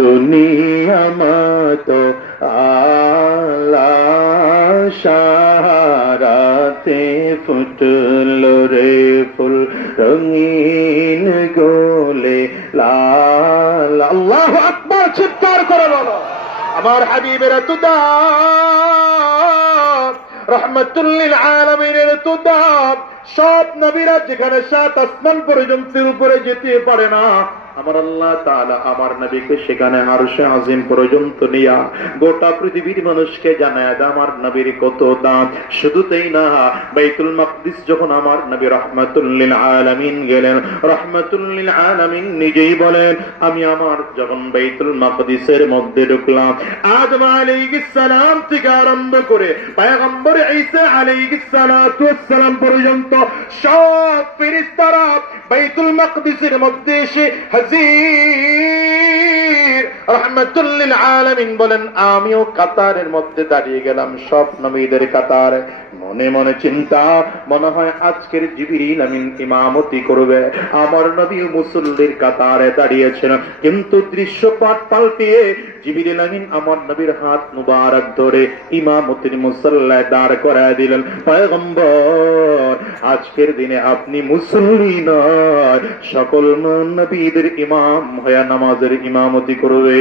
দুনিয়া মতো আলা সারাতে ফুটলো রে ফুল রঙিন গোলে লাল। আল্লাহু আকবার, চিৎকার করে বলো। আমার হাবিবের এত দাম, রহমাতুল লিল আলামিনের এত দাম। সব নবীরা যেখানে 7 আসমান পর্যন্ত উপরে যেতে পারে না, আমার আল্লাহ তাআলা আমার নবীকে সেখানে আরশে আজিম পর্যন্ত নিয়া গোটা পৃথিবীর মানুষকে জানায় দেয় আমার নবীর কত দাম। শুধু তাই না, বাইতুল মাকদিস যখন আমার নবী রাহমাতুল লিল আলামিন গেলেন, রাহমাতুল লিল আলামিন নিজেই বলেন, আমি আমার যখন বাইতুল মাকদিসের মধ্যে ঢুকলাম, আদম আলাইহিস সালাম থেকে আরম্ভ করে পয়গম্বর ঈসা আলাইহিস সালাতু ওয়াস সালাম পর্যন্ত সব ফেরেশতারা বাইতুল মাকদিসের মধ্যে এসে হাজির। রাহমাতুল লিল আলামিন বলেন, আমিও কাতারের মধ্যে দাঁড়িয়ে গেলাম, সব নবীদের কাতারে। মনে মনে চিন্তা, মনে হয় আজকের জিবরিল আমিন ইমামতি করবে। আমার নবী মুসল্লির কাতারে দাঁড়িয়েছেন, কিন্তু দৃশ্যপট পাল্টিয়ে জিবরিল আমিন আমার নবীর হাত মুবারক ধরে ইমামতির মুসল্লায় দাঁড় করায় দিলেন। পয়গম্বর, আজকের দিনে আপনি মুসল্লি নয়, সকল নবীদের ইমাম হয়ে নামাজের ইমামতি করবে।